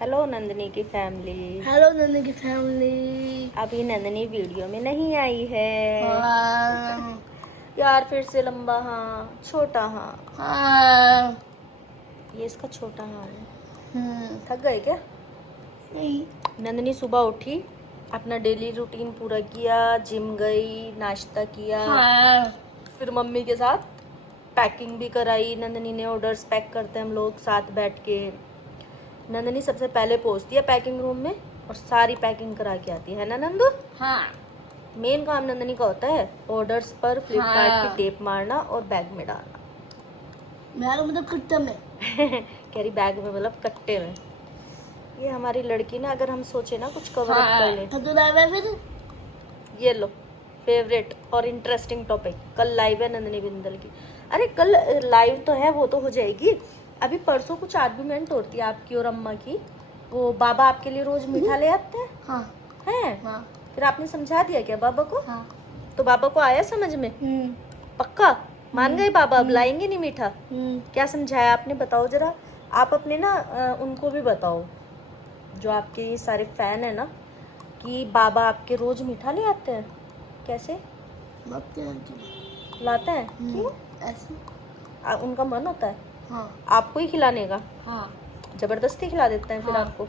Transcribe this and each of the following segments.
Hello Nandini की family. Hello Nandini की family. अभी नंदनी वीडियो में नहीं आई है हाँ। यार, फिर से लंबा हाँ छोटा हाँ। हाँ। ये इसका छोटा हाँ है। हम्म। थक गए क्या? नहीं। नंदनी सुबह उठी, अपना डेली रूटीन पूरा किया, जिम गई, नाश्ता किया, हाँ। फिर मम्मी के साथ पैकिंग भी कराई। नंदनी ने ऑर्डर्स पैक करते हैं हम लोग साथ बैठ के। नंदनी सबसे पहले पहुंचती है पैकिंग रूम में और सारी पैकिंग करा के आती है ना नंदू? हाँ। मेन काम नंदनी का होता है ऑर्डर्स पर फ्लिपकार्ट हाँ। की टेप मारना और बैग में डालना। मेरा मतलब कुत्ता में। कह रही बैग में मतलब कट्टे में। ये हमारी लड़की ना, अगर हम सोचे ना कुछ कवर अप कर ले। तो लाइव है फिर? ये लो फेवरेट और इंटरेस्टिंग टॉपिक। कल लाइव है नंदनी बिंदल की। अरे कल लाइव तो है, वो तो हो जाएगी। अभी परसों कुछ आर्गुमेंट होती है आपकी और अम्मा की। वो बाबा आपके लिए रोज मीठा ले आते हैं। हाँ। हैं? हाँ। फिर आपने समझा दिया क्या बाबा को? हाँ। तो बाबा को आया समझ में? पक्का मान गए बाबा? अब लाएंगे नहीं मीठा? क्या समझाया आपने, बताओ जरा। आप अपने ना उनको भी बताओ, जो आपके ये सारे फैन है ना, कि बाबा आपके रोज मीठा ले आते हैं। कैसे लाते हैं? क्यों? ऐसे। उनका मन होता है हाँ। आपको ही खिलाने का? हाँ। जबरदस्ती खिला देते हैं फिर हाँ। आपको?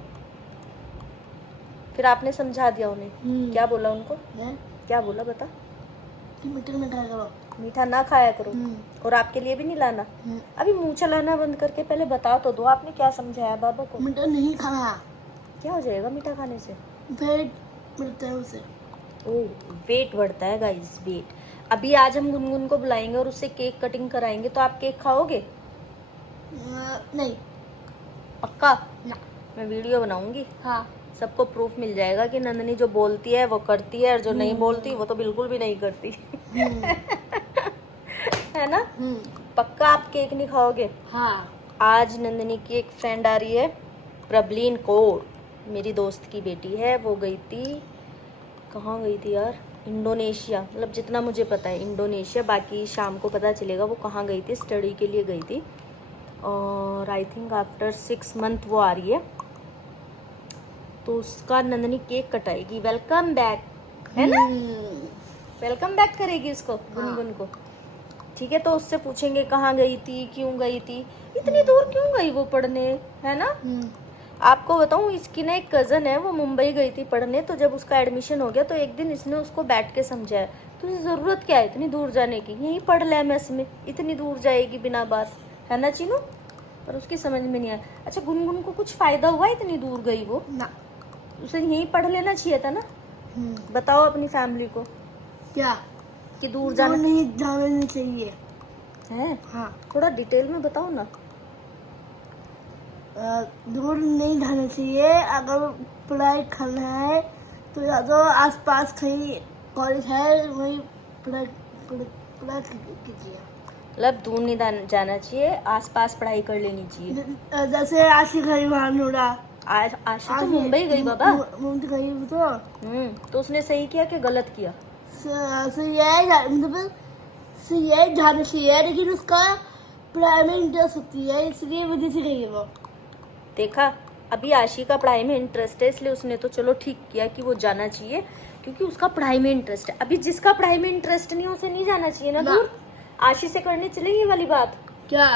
फिर आपने समझा दिया उन्हें? क्या बोला उनको? क्या बोला बता? कि मीठा में खाया करो, मीठा ना खाया करो और आपके लिए भी नहीं लाना। अभी मुंह चलाना बंद करके पहले बता तो दो, आपने क्या समझाया बाबा को? मीठा नहीं खाना। क्या हो जाएगा मीठा खाने से? वेट बढ़ता है उसे। ओह वेट बढ़ता है गाइस, वेट। अभी आज हम गुनगुन को बुलाएंगे और उससे केक कटिंग कराएंगे, तो आप केक खाओगे? नहीं। पक्का? ना। मैं वीडियो बनाऊंगी, हाँ। सबको प्रूफ मिल जाएगा कि नंदनी जो बोलती है वो करती है और जो नहीं बोलती वो तो बिल्कुल भी नहीं करती। है ना? पक्का आप केक नहीं खाओगे? हाँ। आज नंदनी की एक फ्रेंड आ रही है, प्रबलीन कौर, मेरी दोस्त की बेटी है। वो गई थी, कहाँ गई थी यार? इंडोनेशिया, मतलब जितना मुझे पता है इंडोनेशिया, बाकी शाम को पता चलेगा वो कहाँ गई थी। स्टडी के लिए गई थी और आई थिंक आफ्टर 6 मंथ वो आ रही है, तो उसका नंदनी केक कटाएगी। वेलकम बैक, है ना? वेलकम बैक करेगी उसको, गुनगुन को। ठीक है, तो उससे पूछेंगे कहाँ गई थी, क्यों गई थी, इतनी दूर क्यों गई वो पढ़ने, है ना? आपको बताऊं, इसकी ना एक कजन है, वो मुंबई गई थी पढ़ने। तो जब उसका एडमिशन हो गया तो एक दिन इसने उसको बैठ के समझाया, तुझे जरूरत क्या है इतनी दूर जाने की, यहीं पढ़ ले एमएस में, इतनी दूर जाएगी बिना बात, है ना चीनू? पर उसकी समझ में नहीं आया। अच्छा गुनगुन को कुछ फायदा हुआ इतनी दूर गई वो? ना। उसे यहीं पढ़ लेना चाहिए था ना। बताओ अपनी फैमिली को क्या कि दूर जाना नहीं चाहिए है? हाँ। थोड़ा डिटेल में बताओ ना। दूर नहीं जाना चाहिए। अगर पढ़ाई करना है तो या तो आसपास कहीं कॉलेज है वहीं पढ़ाई कीजिए। मतलब दूर नहीं जाना चाहिए, आसपास पढ़ाई कर लेनी चाहिए। जैसे आशी गई महानूरा। आशी तो मुंबई गई बाबा। मुंबई गई तो उसने सही किया कि गलत किया? मतलब ये जाना चाहिए, लेकिन उसका पढ़ाई में इंटरेस्ट होती है, इसलिए वजह से गई है वो। देखा, अभी आशी का पढ़ाई में इंटरेस्ट है, इसलिए उसने तो चलो ठीक किया कि वो जाना चाहिए, क्योंकि उसका पढ़ाई में इंटरेस्ट है। अभी जिसका पढ़ाई में इंटरेस्ट नहीं, उसे नहीं जाना चाहिए ना दूर। आशी से करनी चलेगी ये वाली बात? क्या?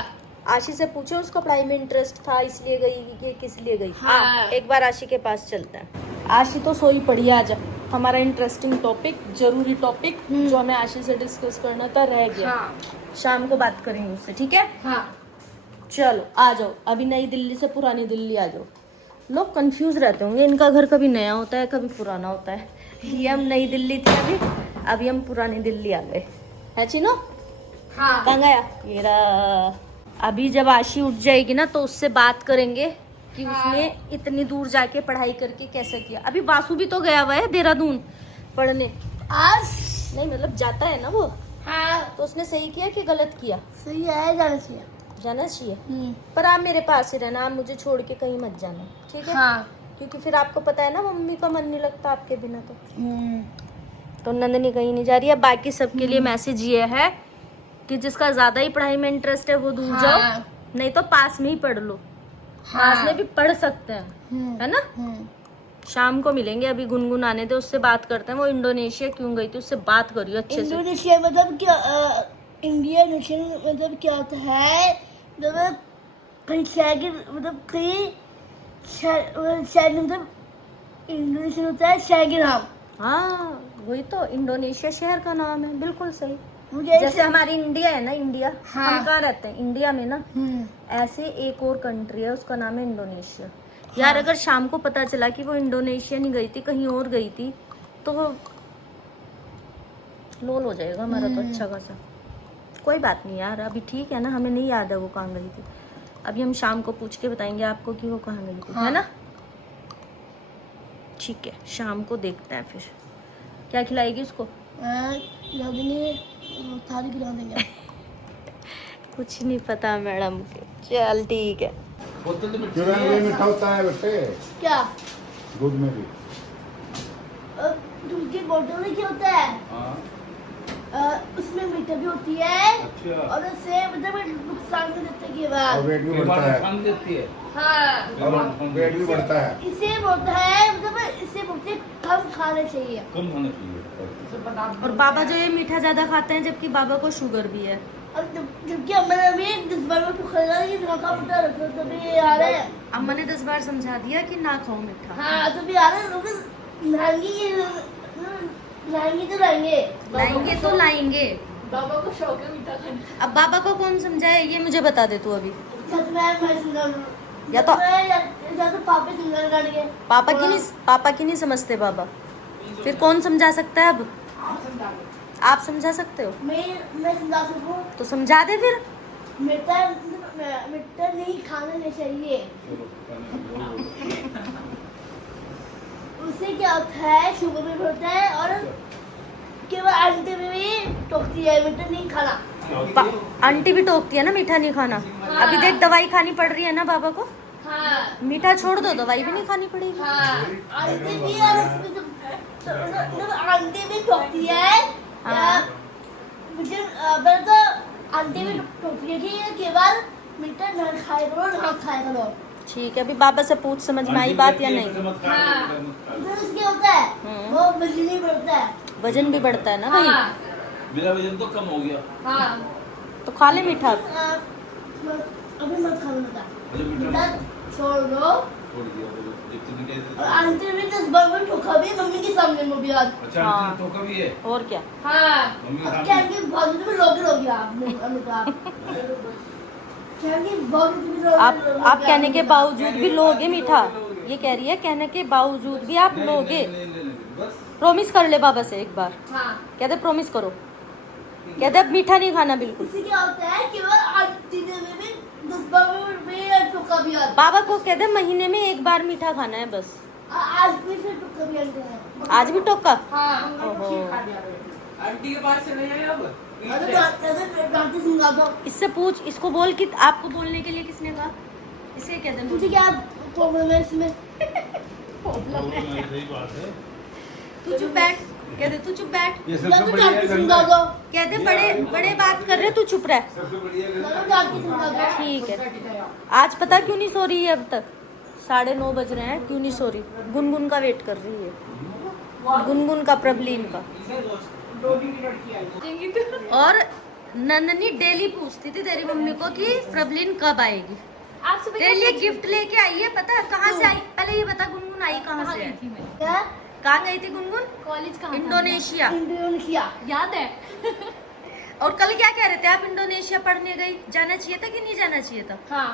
आशी से पूछो उसका पढ़ाई में इंटरेस्ट था इसलिए गई कि किस लिए गई। हाँ। एक बार आशी के पास चलते हैं। आशी तो सोई पड़ी आज। हमारा इंटरेस्टिंग टॉपिक, जरूरी टॉपिक जो हमें आशी से डिस्कस करना था रह गया। हाँ। शाम को बात करेंगे उससे, ठीक है? हाँ। चलो आ जाओ, अभी नई दिल्ली से पुरानी दिल्ली आ जाओ। लोग कंफ्यूज रहते होंगे, इनका घर कभी नया होता है कभी पुराना होता है। ये हम नई दिल्ली थी अभी हम पुरानी दिल्ली आ गए, है चीनो? हाँ। कहाँ गया ये रहा। अभी जब आशी उठ जाएगी ना तो उससे बात करेंगे कि उसने इतनी दूर जाके पढ़ाई करके कैसे किया। अभी वासु भी तो गया हुआ है देहरादून पढ़ने। आज नहीं मतलब जाता है ना वो। हाँ। तो उसने सही किया कि गलत किया? सही है, जाना चाहिए। जाना चाहिए, पर आप मेरे पास ही रहना, आप मुझे छोड़ के कहीं मत जाना, ठीक है? हाँ। क्योंकि फिर आपको पता है ना मम्मी का मन नहीं लगता आपके बिना। तो नंदनी कहीं नहीं जा रही है। बाकी सबके लिए मैसेज ये है कि जिसका ज्यादा ही पढ़ाई में इंटरेस्ट है वो दूर जाओ, नहीं तो पास में ही पढ़ लो। पास में भी पढ़ सकते हैं, है ना। हम्म। शाम को मिलेंगे, अभी गुनगुन आने दे, उससे बात करते हैं। वो इंडोनेशिया क्यों गई थी उससे बात करियो अच्छे से। इंडोनेशिया मतलब क्या? इंडिया नेशन मतलब क्या होता है? मतलब कहीं शहर के मतलब कहीं शहर मतलब इंडोनेशिया होता है शहर के नाम। हाँ वही तो, इंडोनेशिया शहर का नाम है, बिल्कुल सही। मुझे जैसे हमारी इंडिया है ना, इंडिया, हाँ। हम कहाँ रहते हैं? इंडिया में ना। ऐसे एक और कंट्री है, उसका नाम है इंडोनेशिया। यार अगर शाम को पता चला कि वो इंडोनेशिया नहीं गई थी, कहीं और गई थी, तो लोल हो जाएगा हमारा तो अच्छा खासा। कोई बात नहीं यार, अभी ठीक है ना, हमें नहीं याद है वो कहाँ गई थी। अभी हम शाम को पूछ के बताएंगे आपको कि वो कहाँ गई थी, है ना। ठीक है, शाम को देखते हैं फिर क्या खिलाएगी उसको। थाली खिला देंगे। कुछ नहीं पता मैडम के। चल ठीक है। में मीठा होता है बेटे, क्या? दूध में भी। दूध की बोतल में क्या होता है? हाँ। उसमें मीठा भी होती है अच्छा। और उससे मतलब नुकसान भी देते के और बाद। वेट भी बढ़ता है। देती है। हाँ, और वेट भी बढ़ता है। इसे बोलता है मतलब इसे बोलते हैं कम खाना चाहिए। कम होना चाहिए। और बाबा जो ये मीठा ज्यादा खाते हैं, जबकि बाबा को शुगर भी है। और जबकि हमारे अभी 10 बार में खाएगा ये नौका पता रखो तभी ये आ रहे हैं। अम्मा ने 10 बार समझा दिया कि ना खाओ मीठा। हाँ तभी आ रहे हैं लोग। लाएंगे तो लाएंगे। लाएंगे तो लाएंगे। बाबा को शौक है मीठा खाने। अब बाबा को कौन समझाए, ये मुझे बता दे तू अभी। मैं समझा या तो पापा समझा गाड़ी पापा की नहीं समझते बाबा, फिर कौन समझा सकता है अब? आप समझा सकते हो मैं समझा सकूं तो समझा दे फिर। मीठा नहीं खाना नहीं चाहिए। उससे क्या होता है, शुगर भी बढ़ता है और केवल आंटी में भी टोकती है मीठा नहीं खाना। आंटी भी टोकती है ना मीठा नहीं खाना। हाँ। अभी देख दवाई खानी पड़ रही है ना बाबा को, हाँ मीठा छोड़ दो, दवाई भी नहीं खानी पड़ेगी। हाँ आंटी भी और उसमें तो आंटी भी टोकती है। हाँ। मुझे पहले तो आंटी भी टोकती है कि केवल मीठा ना खाया करो ना खाया करो। ठीक है, अभी बाबा से पूछ समझ में आई बात या नहीं। हाँ उसके होता है वो वजन नहीं बढ़ता है। वजन भी बढ़ता है ना भाई। हाँ मेरा वजन तो कम हो गया। हाँ तो खा ले मीठा। अभी मत खाओ मीठा, मुझे मीठा मीठा छोड़ दो। छोड़ दिया वो जितनी और के। आंटी ने 10 बार में ठोका भी मम्मी के सामने में भी आज। अच्छा हाँ। आंटी तो कभी है। और क्या। हाँ मम्मी अब सामने। क्या कि बहुत में लोग हो गया आपने अमिताभ। क्या कि बहुत में लोग आप कहने के बावजूद भी लोगे मीठा, ये कह रही है, कहने के बावजूद भी आप लोगे। बस प्रॉमिस कर ले बाबा से एक बार, हाँ कहते प्रॉमिस करो, कहते अब मीठा नहीं खाना बिल्कुल। इससे क्या होता है केवल आंटी ने भी 10 बार में ठोका भी आज। बाबा को कहते महीने में एक बार मीठा खाना है बस। आज भी फिर ठोका भी आंटी ने। आज भी टोका। हाँ ओहो। आंटी के पास चले जाए अब। अरे डांटी समझा दो। इससे पूछ, इसको बोल कि आपको बोलने के लिए किसने कहा, इसे कहते तुझे क्या प्रॉब्लम है इसमें? सही बात है। तू चुप बैठ, कहते तू चुप बैठ, ये या सबसे तो बढ़िया डांटी गंगा समझा है। दो। कहते बड़े बड़े बात कर रहे, तू चुप रह। सबसे बढ़िया गंगा या तो डांटी समझा दो। ठीक है, आज पता क्यों नहीं सो रही है अब तक? 9:30 बज रहे हैं, क्यों नहीं सो रही? गुनगुन का वेट कर रही है, गुनगुन का, प्रबलीन का। और नंदनी डेली पूछती थी तेरी मम्मी को कि प्रबलीन कब आएगी। आप सुबह तेरे लिए गिफ्ट लेके आई है, पता है कहाँ से आई? पहले ये बता, गुनगुन आई कहाँ से है? थी मैं क्या? कहाँ गई थी गुनगुन? कॉलेज कहाँ था? इंडोनेशिया। इंडोनेशिया। याद है? और कल क्या कह रहे थे आप? इंडोनेशिया पढ़ने गई, जाना चाहिए था कि नहीं जाना चाहिए था? हाँ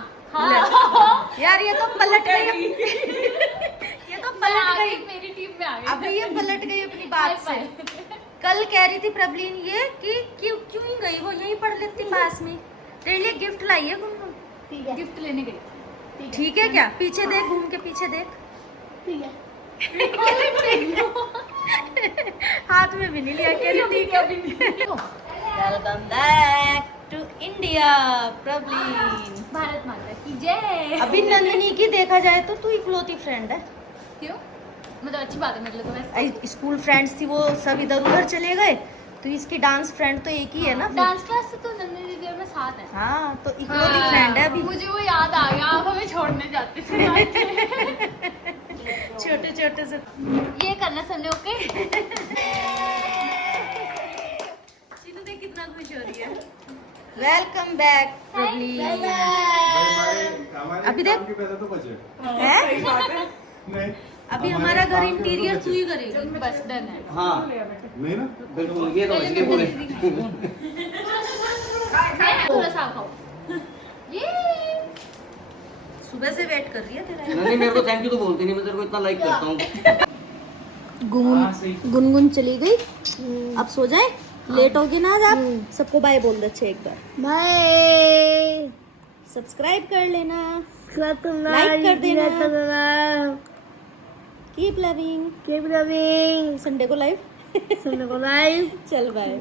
ले। यार ये तो पलट गई, ये तो पलट गई, मेरी टीम में आ गई। अभी ये पलट गई अपनी बात से। कल कह रही थी प्रबलीन ये कि क्यों क्यों ही गई, वो यहीं पढ़ लेती पास में। तेरे लिए गिफ्ट लाई है गुनगुन। ठीक है गिफ्ट लेने गई। ठीक है क्या? पीछे देख, घूम के पीछे देख। ठीक है। हाथ में भी नहीं लिया, कह रही ठीक है। Welcome back to India Prableen. Bharat माता की जय। अभी नंदिनी की देखा जाए तो तू इकलौती फ्रेंड है। क्यों? मतलब अच्छी बात है मेरे लिए तो वैसे। स्कूल फ्रेंड्स थी वो सब इधर उधर चले गए, तो इसकी डांस फ्रेंड तो एक ही है ना। डांस क्लास से तो नंदिनी दीदी और मैं साथ हैं। हाँ तो इकलौती फ्रेंड है अभी। मुझे वो याद आ गया, आप हमें छोड़ने जाते ये करना सबने, ओके? चीनू देख कितना खुश हो रही है। Welcome back Prableen. अभी देख। काम के पैसे तो बचे हैं? नहीं अभी हमारा घर इंटीरियर तू ही करेगी। बस डन है। हाँ नहीं ना बिल्कुल, ये तो इसके पूरे थोड़ा सा खाओ। ये सुबह से वेट कर रही है तेरा। नहीं, मेरे को थैंक यू तो बोलती नहीं, मैं तेरे को इतना लाइक करता हूँ। गुनगुन चली गई, अब सो जाए। लेट होगी ना आज आप। सबको बाय बोल दे अच्छे एक बार। बाय। सब्सक्राइब कर लेना, सब्सक्राइब करना, Like कर देना। शेयर करना। Keep loving. Keep loving. Sunday को लाइव। सुनने को लाइव। चल बाय।